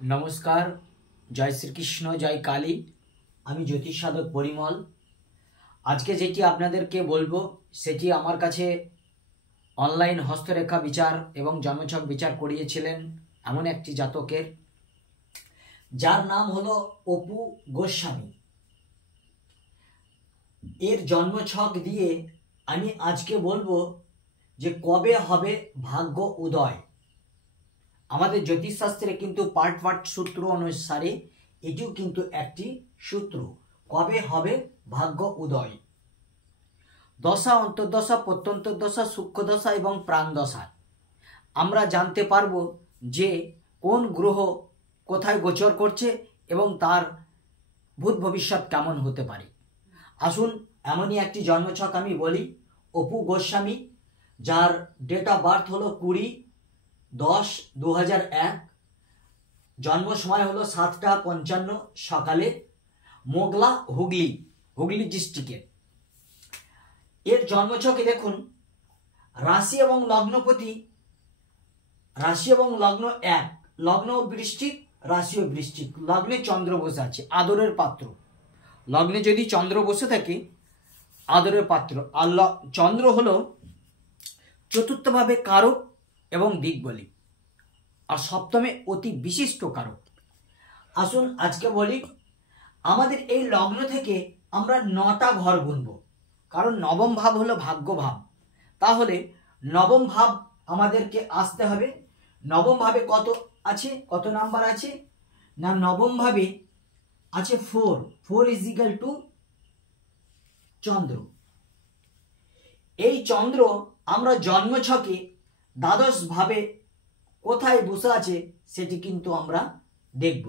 নমস্কার, জয় শ্রীকৃষ্ণ, জয় কালী। আমি জ্যোতিষ সাধক পরিমল। আজকে যেটি আপনাদেরকে বলবো সেটি আমার কাছে অনলাইন হস্তরেখা বিচার এবং জন্মছক বিচার করিয়েছিলেন এমন একটি জাতকের, যার নাম হলো অপু গোস্বামী। এর জন্মছক দিয়ে আমি আজকে বলবো যে কবে হবে ভাগ্য উদয়। আমাদের জ্যোতিষশাস্ত্রে কিন্তু পার্ট সূত্র অনুসারে এটিও কিন্তু একটি সূত্র, কবে হবে ভাগ্য উদয়। দশা, অন্তর্দশা, প্রত্যন্তর্দশা, সূক্ষ্মদশা এবং প্রাণদশা আমরা জানতে পারবো যে কোন গ্রহ কোথায় গোচর করছে এবং তার ভূত ভবিষ্যৎ কেমন হতে পারে। আসুন এমনই একটি জন্মছক আমি বলি। অপু গোস্বামী, যার ডেট অফ বার্থ হলো 20-10-2001, জন্ম সময় হলো 7টা 55 সকালে, মোগলা, হুগলি ডিস্ট্রিক্টে। এর জন্মছকে দেখুন রাশি এবং লগ্নপতি, রাশি এবং লগ্ন এক, লগ্ন বৃশ্চিক, রাশিও বৃশ্চিক, লগ্নে চন্দ্র বসে আছে, আদরের পাত্র। লগ্নে যদি চন্দ্র বসে থাকে আদরের পাত্র। আর চন্দ্র হলো চতুর্থভাবে কারক এবং দিকবলী, আর সপ্তমে অতি বিশিষ্ট কারক। আসুন আজকে বলি, আমাদের এই লগ্ন থেকে আমরা 9টা ঘর গুনব, কারণ নবম ভাব হলো ভাগ্য ভাব। তাহলে নবম ভাব আমাদেরকে আসতে হবে। নবম ভাবে কত আছে, কত নাম্বার আছে না, নবম ভাবে আছে 4 ইজ ইকুয়াল টু চন্দ্র। এই চন্দ্র আমরা জন্মছকে দ্বাদশ ভাবে কোথায় বসে আছে সেটি কিন্তু আমরা দেখব।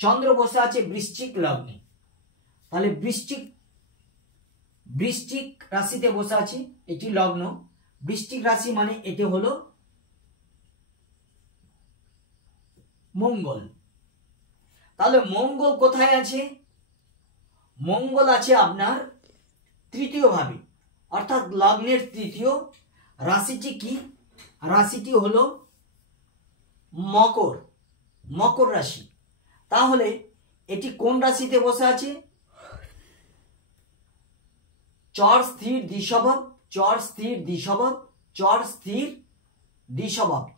চন্দ্র বসে আছে বৃশ্চিক লগ্নে, তাহলে বৃশ্চিক রাশিতে বসে আছে, এটি লগ্ন। বৃশ্চিক রাশি মানে এটি হলো মঙ্গল। তাহলে মঙ্গল কোথায় আছে? মঙ্গল আছে আপনার তৃতীয় ভাবে, অর্থাৎ লগ্নের তৃতীয়। রাশিটি কি? রাশিটি হলো মকর রাশি। তাহলে এটি কোন রাশিতে বসে আছে? চর স্থির দ্বিস্বভাব,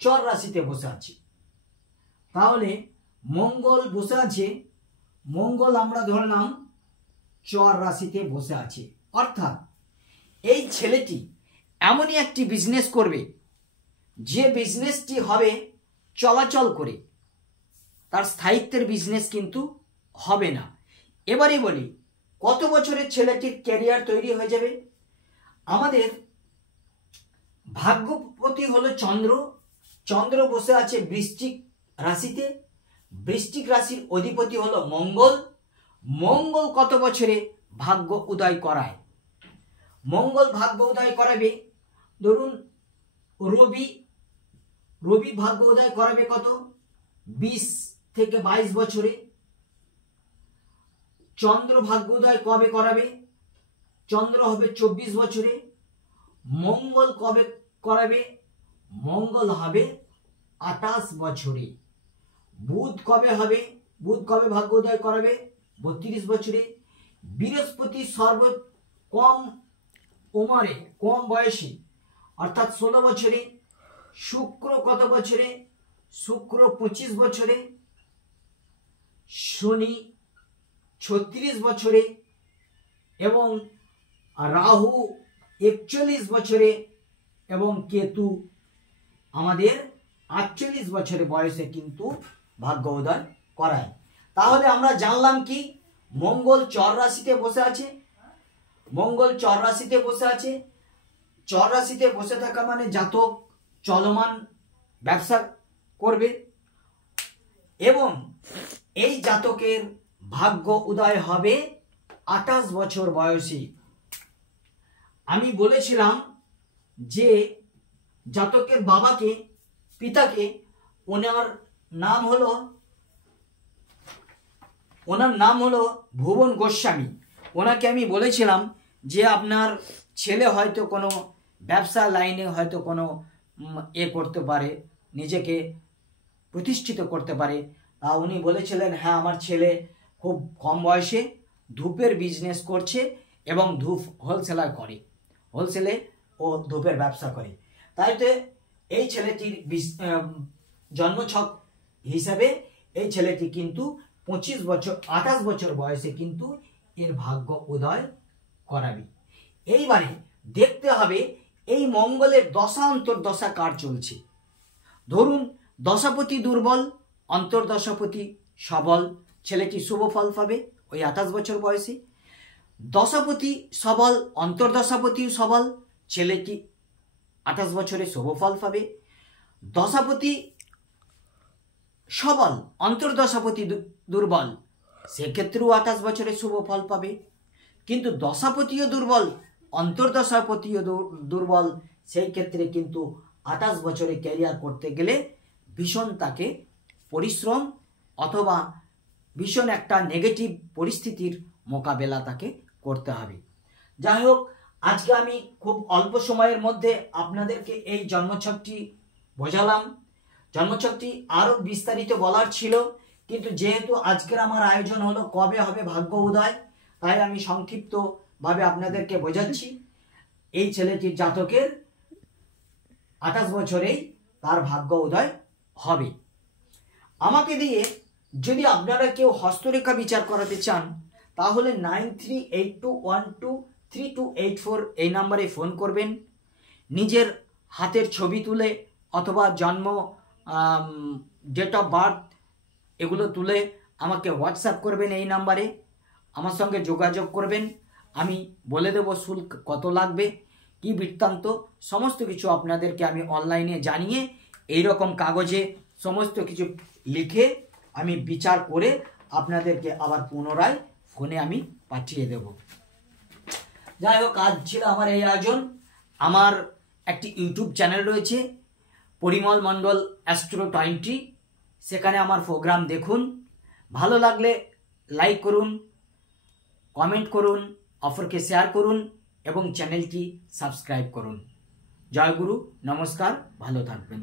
চর রাশিতে বসে আছে। তাহলে মঙ্গল বসে আছে, মঙ্গল আমরা ধরলাম চর রাশিতে বসে আছে। অর্থাৎ এই ছেলেটি এমনই একটি বিজনেস করবে যে বিজনেসটি হবে চলাচল করে, তার স্থায়িত্বের বিজনেস কিন্তু হবে না। এবারে বলি, কত বছরের ছেলেটির ক্যারিয়ার তৈরি হয়ে যাবে? আমাদের ভাগ্যপতি হলো চন্দ্র বসে আছে বৃশ্চিক রাশিতে। বৃশ্চিক রাশির অধিপতি হলো মঙ্গল কত বছরে ভাগ্য উদয় করায়? মঙ্গল ভাগ্য উদয় করাবে, ধরুন রবি ভাগ্য উদয় করাবে কত? 20 থেকে 22 বছরে। চন্দ্র ভাগ্য উদয় কবে করাবে? চন্দ্র হবে 24 বছরে। মঙ্গল কবে করাবে? মঙ্গল হবে 28 বছরে। বুধ কবে হবে? বুধ কবে ভাগ্য উদয় করাবে? 32 বছরে। বৃহস্পতি কম বয়সে, অর্থাৎ 16 বছরে। শুক্র কত বছরে? শুক্র 25 বছরে। শনি 36 বছরে এবং রাহু 41 বছরে এবং কেতু আমাদের 48 বছরে বয়সে কিন্তু ভাগ্য উদয় করায়। তাহলে আমরা জানলাম কি? মঙ্গল চর রাশিতে বসে আছে। মঙ্গল চর রাশিতে বসে আছে। চর রাশিতে বসে থাকা মানে জাতক চলমান ব্যবসা করবে এবং এই জাতকের ভাগ্য উদয় হবে 28 বছর বয়সে। আমি বলেছিলাম যে জাতকের পিতাকে ওনার নাম হলো ভুবন গোস্বামী। ওনাকে আমি বলেছিলাম যে আপনার ছেলে হয়তো কোনো ব্যবসা লাইনে হয়তো কোনো করতে পারে, নিজেকে প্রতিষ্ঠিত করতে পারে। উনি বলেছিলেন হ্যাঁ আমার ছেলে খুব কম বয়সে ধূপের বিজনেস করছে এবং ধূপ হোলসেলে ও ধূপের ব্যবসা করে। তাই তো এই ছেলেটির জন্মছক হিসাবে এই ছেলেটি কিন্তু 28 বছর বয়সে কিন্তু এর ভাগ্য উদয় করাবে। এইবারে দেখতে হবে এই মঙ্গলের দশা অন্তর্দশা কার চলছে। ধরুন দশাপতি দুর্বল, অন্তর্দশাপতি সবল, ছেলেটি শুভ ফল পাবে ওই 28 বছর বয়সে। দশাপতি সবল, অন্তর্দশাপতি সবল, ছেলেটি 28 বছরে শুভ ফল পাবে। দশাপতি সবল, অন্তর্দশাপতি দুর্বল, সেক্ষেত্রেও 28 বছরে শুভ ফল পাবে। কিন্তু দশাপতিও দুর্বল, অন্তর্দশাপতিও দুর্বল, সেই ক্ষেত্রে কিন্তু 28 বছরে ক্যারিয়ার করতে গেলে ভীষণ তাকে পরিশ্রম অথবা ভীষণ একটা নেগেটিভ পরিস্থিতির মোকাবেলা তাকে করতে হবে। যাই হোক, আজকে আমি খুব অল্প সময়ের মধ্যে আপনাদেরকে এই জন্মছকটি বোঝালাম। জন্মছকটি আরও বিস্তারিত বলার ছিল, কিন্তু যেহেতু আজকের আমার আয়োজন হলো কবে হবে ভাগ্য উদয়, তাই আমি সংক্ষিপ্তভাবে আপনাদেরকে বোঝাচ্ছি। এই ছেলেটির জাতকের 28 বছরেই তার ভাগ্য উদয় হবে। আমাকে দিয়ে যদি আপনারা কেউ হস্তরেখা বিচার করাতে চান তাহলে 9382123284 এই নাম্বারে ফোন করবেন। নিজের হাতের ছবি তুলে অথবা জন্ম ডেট অফ বার্থ এগুলো তুলে আমাকে হোয়াটসঅ্যাপ করবেন এই নাম্বারে, আমার সঙ্গে যোগাযোগ করবেন। আমি বলে দেব শুল্ক কত লাগবে, কি বৃত্তান্ত, সমস্ত কিছু আপনাদেরকে আমি অনলাইনে জানিয়ে এই রকম কাগজে সমস্ত কিছু লিখে আমি বিচার করে আপনাদেরকে আবার পুনরায় ফোনে আমি পাঠিয়ে দেব। যাই হোক, আজ ছিল আমার এই আয়োজন। আমার একটি ইউটিউব চ্যানেল রয়েছে পরিমল মণ্ডল অ্যাস্ট্রো 20, সেখানে আমার প্রোগ্রাম দেখুন। ভালো লাগলে লাইক করুন, কমেন্ট করুন, অপরকে শেয়ার করুন এবং চ্যানেলটি সাবস্ক্রাইব করুন। জয় গুরু, নমস্কার, ভালো থাকবেন।